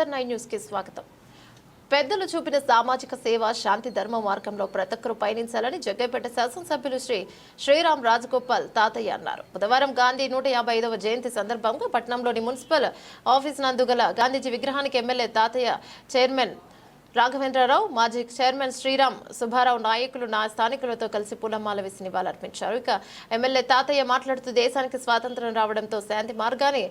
SR9 news కి స్వాగతం. పెద్దలు చూపిన సామాజిక సేవ శాంతి ధర్మ మార్గంలో ప్రతి ఒక్కరూ పయనించాలని జగ్గైపేట శాసనసభ్యులు శ్రీరామ్ రాజగోపాల్ తాతయ్య అన్నారు. బుధవారం గాంధీ 155వ జయంతి సందర్భంగా పట్టణంలోని మున్సిపల్ ఆఫీస్ నందు గల గాంధీజీ విగ్రహానికి ఎమ్మెల్యే తాతయ్య, చైర్మన్ రాఘవేంద్రరావు, మాజీ చైర్మన్ శ్రీరామ్ సుబ్బారావు నాయకులు స్థానికులతో కలిసి పూలమాల వేసి నివాళులర్పించారు. ఇక ఎమ్మెల్యే తాతయ్య మాట్లాడుతూ దేశానికి స్వాతంత్ర్యం రావడంతో శాంతి మార్గాన్ని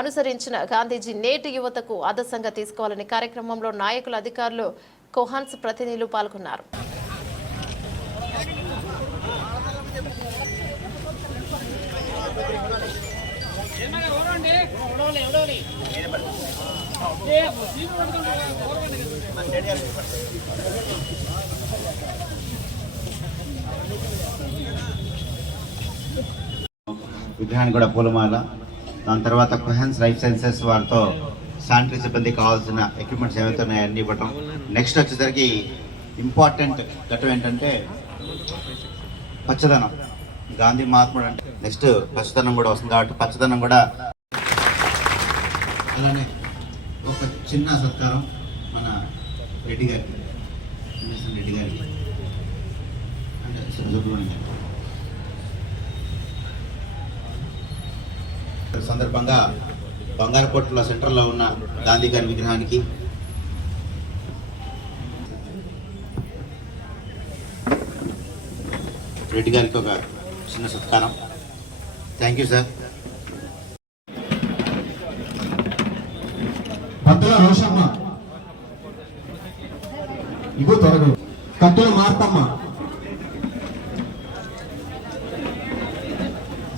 అనుసరించిన గాంధీజీ నేటి యువతకు ఆదర్శంగా తీసుకోవాలని కార్యక్రమంలో నాయకులు, అధికారులు, కోహాన్స్ ప్రతినిధులు పాల్గొన్నారు. విగ్రహానికి కూడా పూలమాల, దాని తర్వాత కోహాన్స్ లైఫ్ సైన్సెస్ వారితో శానిటరీ సిబ్బంది కావాల్సిన ఎక్విప్మెంట్స్ ఏవైతే ఉన్నాయో అన్ని ఇవ్వటం. నెక్స్ట్ వచ్చేసరికి ఇంపార్టెంట్ ఘట్టం ఏంటంటే పచ్చదనం. గాంధీ మహాత్ముడు అంటే నెక్స్ట్ పచ్చదనం కూడా వస్తుంది కాబట్టి పచ్చదనం కూడా. అలానే ఒక చిన్న సత్కారం మన రెడ్డి గారికి, రెడ్డి గారికి అంటే సందర్భంగా బంగారపేటలో సెంటర్లో ఉన్న గాంధీ గారి విగ్రహానికి రెడ్డి గారికి ఒక చిన్న సత్కారం. Thank you sir. కత్తుల రోషమ్మ, ఇగో త్వరగా కత్తుల మార్తమ్మ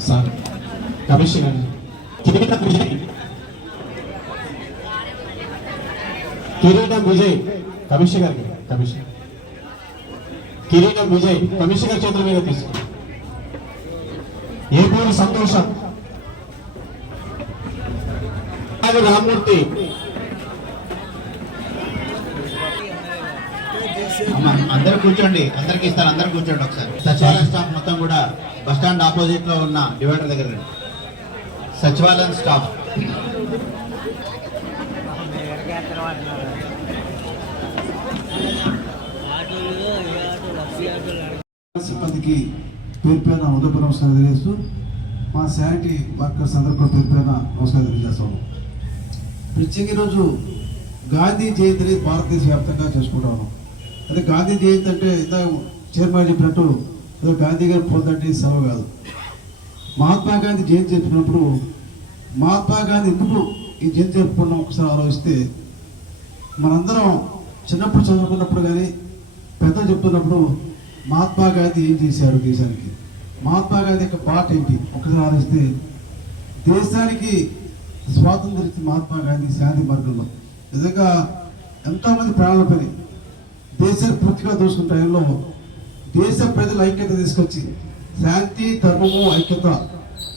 సార్, కమిషనర్ కిరీటం విజయ్, కమిషనర్ కిరీటం విజయ్ కమిషనర్ చేతుల మీద తీసుకో. ఏపూరి సంతోషం, రామ్మూర్తి, అందరూ కూర్చోండి, అందరికి ఇస్తారు, అందరూ కూర్చోండి ఒకసారి. సచివాలయం స్టాఫ్ మొత్తం కూడా బస్ స్టాండ్ ఆపోజిట్ లో ఉన్న డివైడర్ దగ్గర రండి. సచివాలయం స్టాఫ్ సిబ్బందికి పేరు పేరున ఉదయపు నమస్కారం తెలియజేస్తూ, మా శానిటరీ వర్కర్స్ అందరూ కూడా పేరు పేరున నమస్కారం తెలియజేస్తాము. ప్రత్యేక రోజు గాంధీ జయంతిని భారతదేశ వ్యాప్తంగా చేసుకుంటా ఉన్నాం. అదే గాంధీ జయంతి అంటే ఇందాక చైర్మన్ చెప్పినట్టు ఏదో గాంధీ గారు పోతుంటే సెలవు కాదు. మహాత్మా గాంధీ జయంతి జరుపుకున్నప్పుడు మహాత్మా గాంధీ ఎందుకు ఈ జయంతి జరుపుకున్నాం ఒకసారి ఆలోచిస్తే, మనందరం చిన్నప్పుడు చదువుకున్నప్పుడు కానీ పెద్దలు చెప్తున్నప్పుడు మహాత్మా గాంధీ ఏం చేశారు దేశానికి, మహాత్మా గాంధీ యొక్క పాట ఏంటి ఒకసారి ఆలోచిస్తే, దేశానికి స్వాతంత్రం ఇచ్చిన మహాత్మా గాంధీ శాంతి మార్గంలో నిజంగా ఎంతోమంది ప్రాణాల పని దేశాన్ని పూర్తిగా దోసుకున్న టైంలో దేశ ప్రజల ఐక్యత తీసుకొచ్చి శాంతి, ధర్మము, ఐక్యత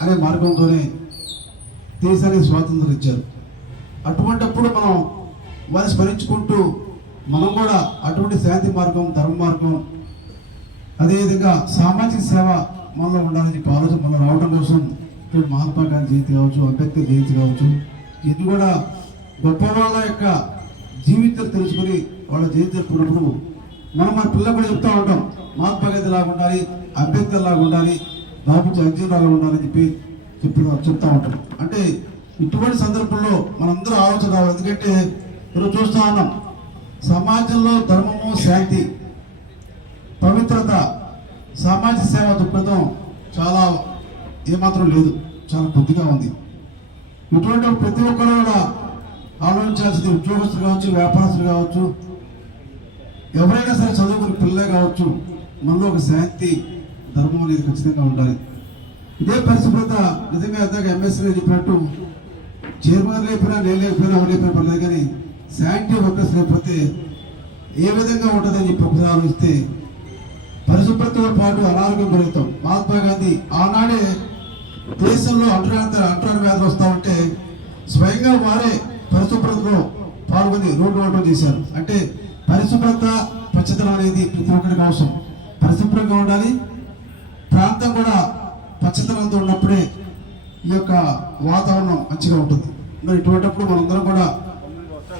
అనే మార్గంతోనే దేశానికి స్వాతంత్రం ఇచ్చారు. అటువంటిప్పుడు మనం వారిని స్మరించుకుంటూ మనం కూడా అటువంటి శాంతి మార్గం, ధర్మ మార్గం, అదేవిధంగా సామాజిక సేవ మనలో ఉండాలని చెప్పి ఆలోచన మనం రావడం కోసం ఇక్కడ మహాత్మా గాంధీ జయంతి కావచ్చు, అంబేద్కర్ జయంతి కావచ్చు, ఇవన్నీ కూడా గొప్ప వాళ్ళ యొక్క జీవితం తెలుసుకుని వాళ్ళ జయంతి జరుపుకున్నప్పుడు మనం మన పిల్లలు కూడా చెప్తూ ఉంటాం, మహాత్మా గాంధీ లాగా ఉండాలి, అంబేద్కర్ లాగా ఉండాలి, బాబు జగజ్జీవన్ లాగా ఉండాలని చెప్పి చెప్తా ఉంటాం. అంటే ఇటువంటి సందర్భంలో మనందరూ ఆలోచన రావాలి. ఎందుకంటే ఈరోజు చూస్తూ ఉన్నాం సమాజంలో ధర్మము, శాంతి, పవిత్రత, సామాజిక సేవ దృక్పథం చాలా ఏమాత్రం లేదు, చాలా కొద్దిగా ఉంది. ఇటువంటి ప్రతి ఒక్కరు కూడా ఆలోచించాల్సింది, ఉద్యోగస్తులు కావచ్చు, వ్యాపారస్తులు కావచ్చు, ఎవరైనా సరే చదువుకునే పిల్లలే కావచ్చు, మనలో ఒక శాంతి, ధర్మం అనేది ఖచ్చితంగా ఉండాలి. ఇదే పరిశుభ్రత నిజంగా అందాక ఎంఎస్సీ చెప్పినట్టు చైర్మన్ లేకపోయినా, నేను లేకపోయినా, ఎవరు లేకపోయినా పర్లేదు, కానీ శానిటరీ వర్కర్స్ లేకపోతే ఏ విధంగా ఉంటుందని చెప్పి ఒకసారి ఆలోచిస్తే పరిశుభ్రతతో పాటు అనారోగ్యం పెరుగుతాం. మహాత్మా గాంధీ ఆనాడే దేశంలో అంటరాని వ్యాధులు వస్తూ ఉంటే స్వయంగా వారే పరిశుభ్రతలో పాల్గొని రోడ్డు ఓటం చేశారు. అంటే పరిశుభ్రత, పచ్చదనం అనేది ప్రతి ఒక్కరికి అవసరం. పరిశుభ్రంగా ఉండాలి, ప్రాంతం కూడా పచ్చదనంతో ఉన్నప్పుడే ఈ యొక్క వాతావరణం మంచిగా ఉంటుంది. మరి ఇటువంటిప్పుడు మనందరం కూడా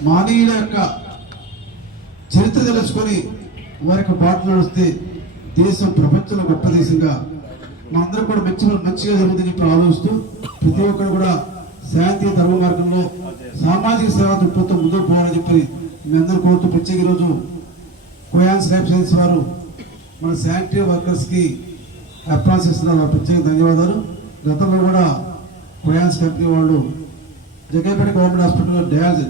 మానవుల యొక్క చరిత్ర తెలుసుకొని వారి యొక్క బాటలో నడిస్తే దేశం ప్రపంచంలో గొప్ప దేశంగా మనందరూ కూడా మంచిగా జరుగుతుందని చెప్పి ఆలోచిస్తూ ప్రతి ఒక్కరు కూడా శాంతి ధర్మ మార్గంలో సామాజిక సేవ దృక్పథంతో ముందుకు పోవాలని చెప్పి మీ అందరూ కోరుతూ ప్రత్యేక ఈరోజు కోయాన్స్ లైఫ్ సైన్స్ వారు మన శానిటరీ వర్కర్స్ కి అప్రాన్స్ ఇస్తున్నారు. ప్రత్యేక ధన్యవాదాలు. గతంలో కూడా కోయాన్స్ కంపెనీ వాళ్ళు జగ్గైపేట గవర్నమెంట్ హాస్పిటల్లో డయాలసిస్